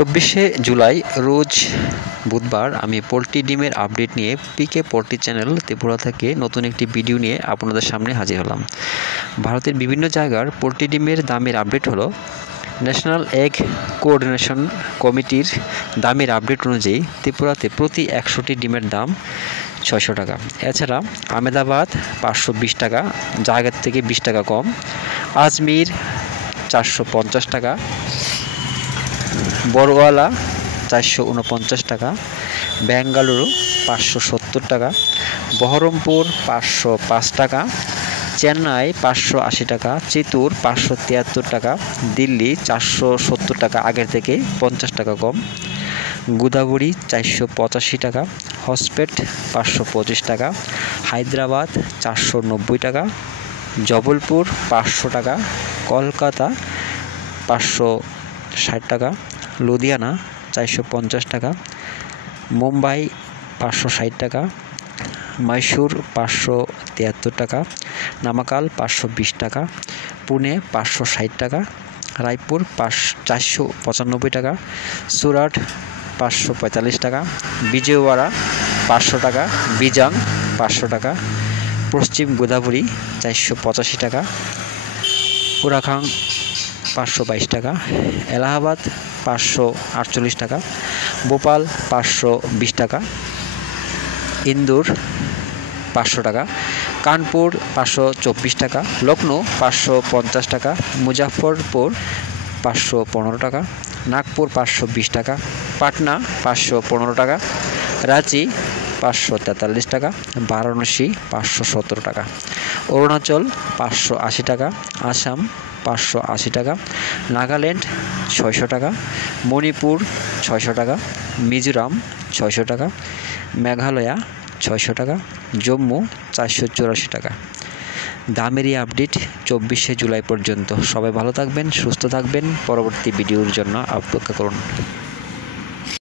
24শে জুলাই রোজ বুধবার আমি পোলট্রি ডিমের আপডেট নিয়ে পিকে পোলট্রি চ্যানেল ত্রিপুরা থেকে নতুন একটি ভিডিও নিয়ে আপনাদের সামনে হাজির হলাম। ভারতের বিভিন্ন জায়গার পোলট্রি ডিমের দামের আপডেট হলো ন্যাশনাল এগ কোঅর্ডিনেশন কমিটির দামের আপডেট অনুযায়ী ত্রিপুরাতে প্রতি 100টি ডিমের দাম 600 টাকা। এছাড়া আহমেদাবাদ 520 টাকা, জায়গার থেকে 20 টাকা কম। আজমির 450 টাকা, বড়ওয়ালা 449 টাকা, বেঙ্গালুরু 570 টাকা, বহরমপুর 505 টাকা, চেন্নাই 580 টাকা, চিত্তুর 573 টাকা, দিল্লি 470 টাকা আগের থেকে 50 টাকা কম, গোদাবরী 485 টাকা, হসপেট 525 টাকা, হায়দ্রাবাদ 490 টাকা, জবলপুর 500 টাকা, কলকাতা 560 টাকা, লুধিয়ানা 450 টাকা, মুম্বাই 560 টাকা, মহীশূর 573 টাকা, নামাকাল 520 টাকা, পুনে 560 টাকা, রায়পুর 495 টাকা, সুরাট 545 টাকা, বিজয়ওয়াড়া 500 টাকা, বিজাং 500 টাকা, পশ্চিম গোদাবরী 485 টাকা, পুরাখাং 522 টাকা, এলাহাবাদ 548 টাকা, ভোপাল 520 টাকা, ইন্দোর 500 টাকা, কানপুর 524 টাকা, লখনৌ 550 টাকা, মুজাফরপুর 515 টাকা, নাগপুর 520 টাকা, পাটনা 515 টাকা, রাঁচি 543 টাকা, বারাণসী 517 টাকা, অরুণাচল 580 টাকা, আসাম 580 টাকা, নাগাল্যান্ড 600 টাকা, মণিপুর 600 টাকা, মিজোরাম 600 টাকা, মেঘালয়া 600 টাকা, জম্মু 484 টাকা। দামের এই আপডেট 24শে জুলাই পর্যন্ত। সবাই ভালো থাকবেন, সুস্থ থাকবেন। পরবর্তী ভিডিওর জন্য অপেক্ষা করুন।